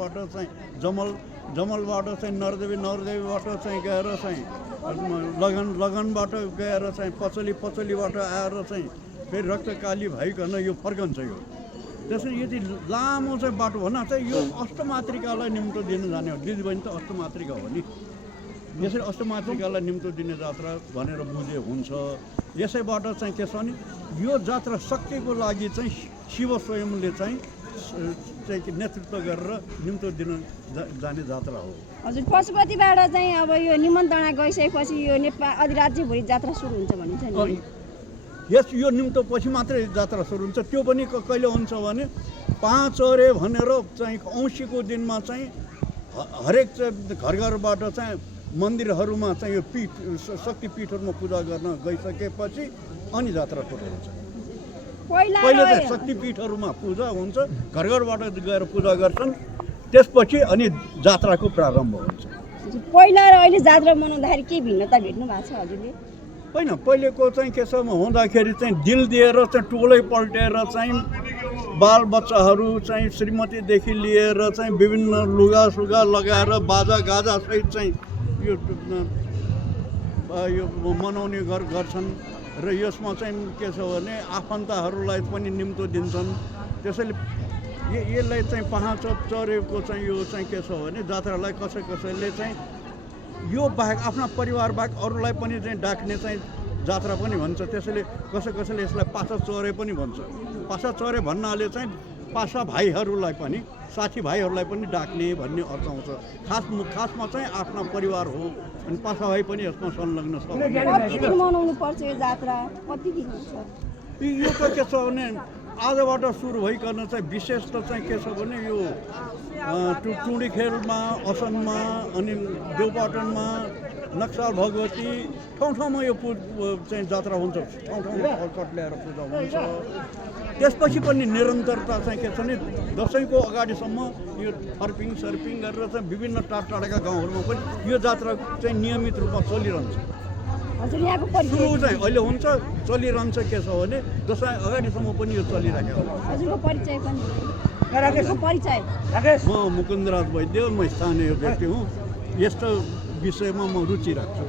बाटोबाट चाहिँ जमलबाट चाहिँ नरदेवीबाट चाहिँ गएर चाहिँ लगनबाट गएर चाहिँ पचलीबाट आएर चाहिँ फेरि रक्तकाली भइकन यो फर्कन्छ यो। त्यसरी यदि लामो चाहिँ बाटो भन्न चाहिँ यो अष्टमातृकालाई निम्तो दिन जाने हो। दिदीबहिनी त अष्टमातृका हो नि, यसरी अष्टमातृकालाई निम्तो दिने जात्रा भनेर बुझे हुन्छ। यसैबाट चाहिँ के छ भने यो जात्रा शक्तिको लागि चाहिँ शिव स्वयंले चाहिँ नेतृत्व गरेर निम्तो दिन जाने जात्रा हो। हजुर, पशुपतिबाट चाहिँ अब यो निमन्त्रणा गइसकेपछि यो नेपाल अधिराज्यभरि जात्रा सुरु हुन्छ भनिन्छ नि। यो निम्तो पछि मात्रै जात्रा सुरु हुन्छ। त्यो पनि कहिले हुन्छ भने 5 अरे भनेर चाहिँ औँसीको दिनमा चाहिँ हरेक घर घरबाट चाहिँ मन्दिरहरूमा चाहिँ यो शक्तिपीठहरूमा पूजा गर्न गइसकेपछि अनि जात्रा सुरु हुन्छ। पहिले चाहिँ शक्तिपीठहरूमा पूजा हुन्छ, घर घरबाट गएर पूजा गर्छन्, त्यसपछि अनि जात्राको प्रारम्भ हुन्छ। पहिला र अहिले जात्रा मनाउँदाखेरि के भिन्नता भेट्नु भएको छ हजुरले? होइन, पहिलेको चाहिँ के छ हुँदाखेरि चाहिँ दिल दिएर चाहिँ टोलै पल्टेर चाहिँ बालबच्चाहरू चाहिँ श्रीमतीदेखि लिएर चाहिँ विभिन्न लुगासुगा लगाएर बाजागाजासहित चाहिँ यो मनाउने गर्छन् र यसमा चाहिँ के छ भने आफन्तहरूलाई पनि निम्तो दिन्छन्। त्यसैले यसलाई चाहिँ पहाड चरेको चाहिँ यो चाहिँ के छ भने जात्रालाई कसैले चाहिँ यो बाहेक आफ्ना परिवार बाहेक अरूलाई पनि चाहिँ डाक्ने चाहिँ जात्रा पनि भन्छ। त्यसैले कसैले यसलाई पासा चरे पनि भन्छ। पासा चरे भन्नाले चाहिँ पासा भाइहरूलाई पनि साथीभाइहरूलाई पनि डाक्ने भन्ने अर्थ आउँछ। खासमा चाहिँ आफ्ना परिवार हो अनि पासा भाइ पनि यसमा संलग्न छ। कति दिन मनाउनु पर्छ यो जात्रा? कति दिन हुन्छ? यो त के छ भने आजबाट सुरु भइकन चाहिँ विशेष त चाहिँ के छ भने यो टुँडीखेलमा, असनमा अनि देवपाटनमा, नक्साल भगवती ठाउँमा यो चाहिँ जात्रा हुन्छ। ठाउँमा फलकट ल्याएर पूजा हुन्छ। त्यसपछि पनि निरन्तरता चाहिँ के छ भने दसैँको अगाडिसम्म यो सर्पिङ गरेर चाहिँ विभिन्न टाढाका गाउँहरूमा पनि यो जात्रा चाहिँ नियमित रूपमा चलिरहन्छ। सुरु चाहिँ अहिले हुन्छ, चलिरहन्छ। के छ भने दसैँ अगाडिसम्म पनि यो चलिरहेको हो। म मुकुन्दराज वैद्य, म स्थानीय व्यक्ति हुँ। यस्तो विषयमा म रुचि राख्छु।